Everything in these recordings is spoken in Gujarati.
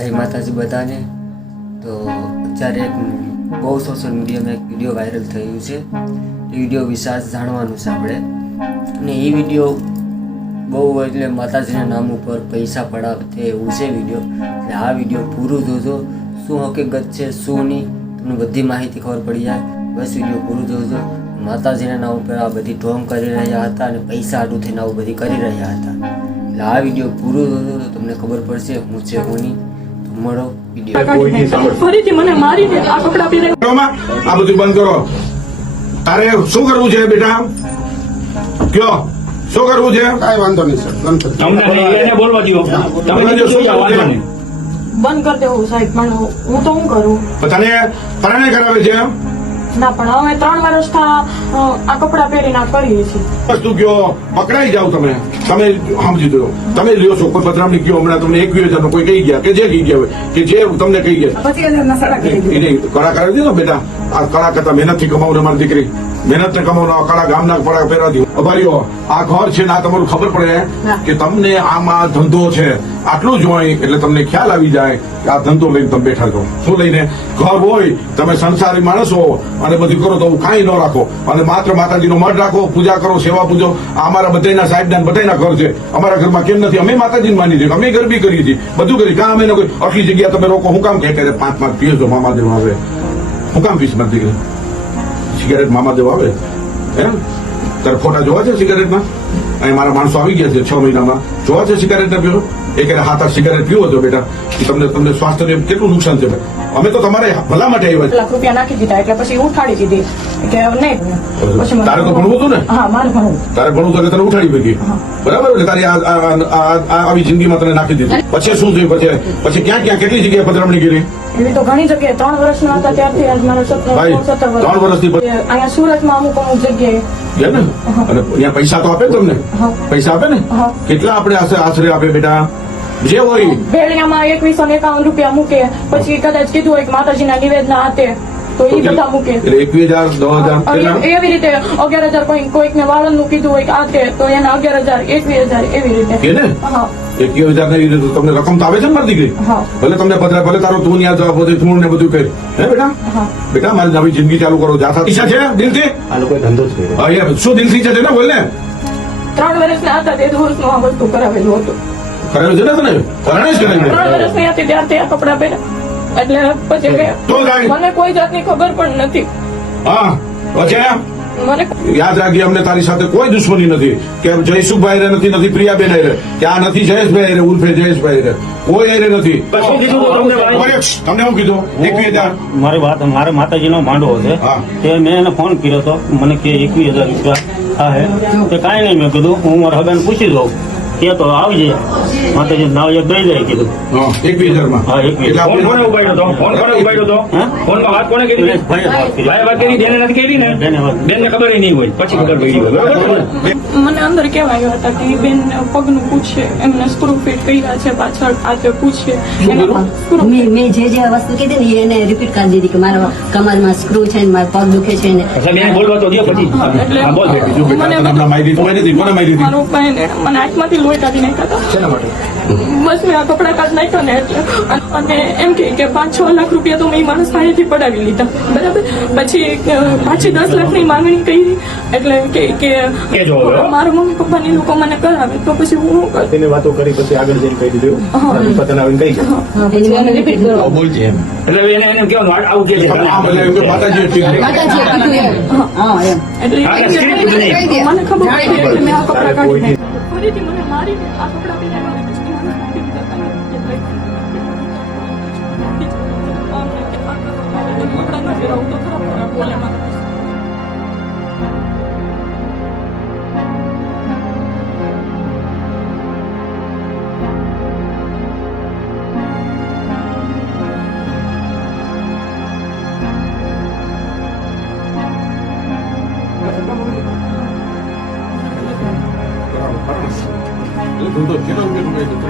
જય માતાજી બધાને। તો અત્યારે એક બહુ સોશિયલ મીડિયામાં એક વિડીયો વાયરલ થયું છે। એ વિડીયો વિશે જાણવાનું છે આપણે, અને એ વિડીયો બહુ એટલે માતાજીના નામ ઉપર પૈસા પડાવે એવું છે વિડીયો। એટલે આ વિડીયો પૂરું જોજો, શું હકીકત છે શું નહીં તમને બધી માહિતી ખબર પડી જાય। બસ વિડીયો પૂરું જોજો। માતાજીના નામ ઉપર આ બધી ઢોંગ કરી રહ્યા હતા અને પૈસા આડું થઈને આવું બધી કરી રહ્યા હતા। એટલે આ વિડીયો પૂરો જોજો તો તમને ખબર પડશે હું છે હું નહીં। તો મળો વિડીયો। ફરીથી મને મારીને આ કપડા પહેરે આ બધું બંધ કરો। તારે શું કરવું છે બેટા? કયો શું કરવું છે? કાંઈ વાંધો નહીં સર, તમને એને બોલવા દો, તમે જો શું વાંધો નહીં, બંધ કરી દેવું સાહેબ, પણ હું તો શું કરું? તને પરણે કરાવે છે? ના, પણ હવે 3 વર્ષ આ કપડા પહેરીને આ કરીએ છીએ। બસ તું કયો પકડાઈ જાવ તમે સમજી દો। તમે લ્યો છો કોઈ પધરામણી કયો હમણાં તમને 21,000 નો કોઈ કહી ગયા કે જે કહી ગયા હોય કે જે તમને કહી ગયા 25,000 એને કળા કરાવી દીધો બેટા। આ કળા કરતા મહેનત થી કમાવું મારી દીકરી, મહેનત ને કમાવવાનો કળા ગામના કળા પહેરાવી અભારીઓ આ ઘર છે ને આ તમારું ખબર પડે કે તમને આમાં ધંધો છે આટલું જ હોય એટલે તમને ખ્યાલ આવી જાય કે આ ધંધો લઈને તમે બેઠા છો। શું લઈને? ઘર હોય, તમે સંસારી માણસ હો અને બધું કરો તો કાંઈ ન રાખો અને માત્ર માતાજીનો મઢ રાખો, પૂજા કરો, સેવા પૂજો। અમારા બધાના સાહેબના બધાના ઘર છે, અમારા ઘરમાં કેમ નથી? અમે માતાજીને માની છીએ, અમે ગરબી કરીએ છીએ, બધું કરી કામ અમે કોઈ આટલી જગ્યા તમે રોકો હું કામ કે 5 પીએ છો મામાદેવ આવે હું કામ પીસ નથી દીકરી? સિગારેટ મામાદેવ આવે એમ તારે ફોટા જોવા છે સિગારેટના? અહીં મારા માણસો આવી ગયા છે 6 મહિનામાં, જોવા છે સિગારેટ ના પીવો? એક 7-8 સિગારેટ પીવો છો બેટા, તમને સ્વાસ્થ્યને કેટલું નુકસાન છે? અમે તો તમારે ભલા માટે આવ્યા ₹1 લાખ નાખી દીધા, એટલે પછી ઉઠાડી દીધી કે નહીં પછી તારે તો ભણવું હતું ને? હા, મારે ભણવું, તારે ભણવું તો તને ઉઠાડી મૂકી બરાબર, એટલે તારી આવી જિંદગીમાં તને નાખી દીધી। પછી શું થયું? પછી ક્યાં ક્યાં કેટલી જગ્યાએ પધરામણી કરી? એવી તો ઘણી જગ્યાએ 3 વર્ષના હતા ત્યારથી આજ મારો 17 વર્ષ 3 વર્ષથી અહીંયા સુરતમાં અમુક જગ્યાએ ગયા ને? અને અહીંયા પૈસા તો આપે ને તમને? પૈસા આપે ને? કેટલા આપણે આશરે આપે બેટા? જે હોય ભેળિયામાં 2151 રૂપિયા મૂકે, પછી કદાચ કીધું હોય કે માતાજીના નિવેદના હાથે તો એ બધા મૂકે, એટલે 21,000 10,000 એવી રીતે 11,000 કોઈકને વાળંદનું કીધું હોય કે હાથે તો એને 11,000 21,000 એવી રીતે કે ને? 21,000 તમને રકમ તો આવે છે ને મારી દીકરી? ભલે તમને પધરા, ભલે તારો તું ત્યાં જવા બધું તું ને બધું કરી હે બેટા? બેટા મારી નવી જિંદગી ચાલુ કરો, જાથા ઈચ્છા છે દિલથી? આ લોકો ધંધો જ કર્યો। હા શું દિલથી ઈચ્છા છે ને? બોલ ને। 3 વર્ષના હતા તે વર્ષનું આ વસ્તુ કરાવેલું હતું, કરાવ્યું છે ને તને? પરણે જ કરાવ્યું? 3 વર્ષની હતી ત્યારથી આ કપડા પહેર્યા, એટલે પછી મને કોઈ જાતની ખબર પણ નથી। હા પછી મને યાદ રાખી, અમને તારી સાથે કોઈ દુશ્મની નથી કે જયસુખભાઈ રે નથી, નથી પ્રિયાબેન રે, કે આ નથી જયેશભાઈ રે ઉર્ફે જયેશભાઈ રે, કોઈ રે નથી। તમને શું કીધું? 21,000 મારી વાત, મારે માતાજીનો માંડવો છે તે મેં એને ફોન કર્યો હતો, મને કે 21,000 રૂપિયા હા તે કાંઈ નહીં, મેં કીધું હું મારા હગાને પૂછી દઉં કે તો આવી જાય માતાજી નાવ એક દઈ જાય કીધું 21,000 માં। હા 21,000 એટલે કોને ઉપાડ્યો તો? ફોન કોને ઉપાડ્યો તો? ફોનમાં વાત કોને કરી? ભાઈ વાત કરી, બેને નથી કરી ને? બેનને ખબર નહીં હોય, પછી ખબર પડી હોય બરાબર? મને અંદર કહેવાયું હતા કે બેન પગનું પૂછે, એમને સ્ક્રૂ ફિટ કર્યા છે પાછળ, આ તે પૂછે મેં જે વસ્તુ કીધી ને એને રિપીટ કરી દીધી કે મારા કમરમાં સ્ક્રૂ છે ને મારા પગ દુખે છે ને બેન બોલવા તો દો પછી હા બોલ મારો ભાઈ મને આંખમાંથી લોહી કાઢી નાખ્યા હતા। બસ મેં આ કપડા કાઢ નાખ્યા ને એટલે, અને એમ કે 5-6 લાખ રૂપિયા તો મેં માણસ પાસેથી પડાવી લીધા બરાબર, પછી પાછી 10 લાખની માંગણી કરી, એટલે કે મારા મમ્મી પપ્પાની લોકો મને કરાવે તો પછી હું તેને વાતો કરી પછી આગળ જઈને કહી દીધું પતન આવીને કહી ગયા રિપીટ કરો બોલ છે એમ એટલે એને એમ કેવું આવું કે છે માતાજી એટલે મને ખબર પડી એટલે મેં આ કપડા કાઢી નાખ્યા। ફરીથી મને મારીને આ કપડા પહેરાવી પછી મને મારી કપડા ન પહેરાવું તો ખરાબ બોલે મારા તું તો કેટલો રૂપિયા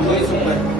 જય સુખભાઈ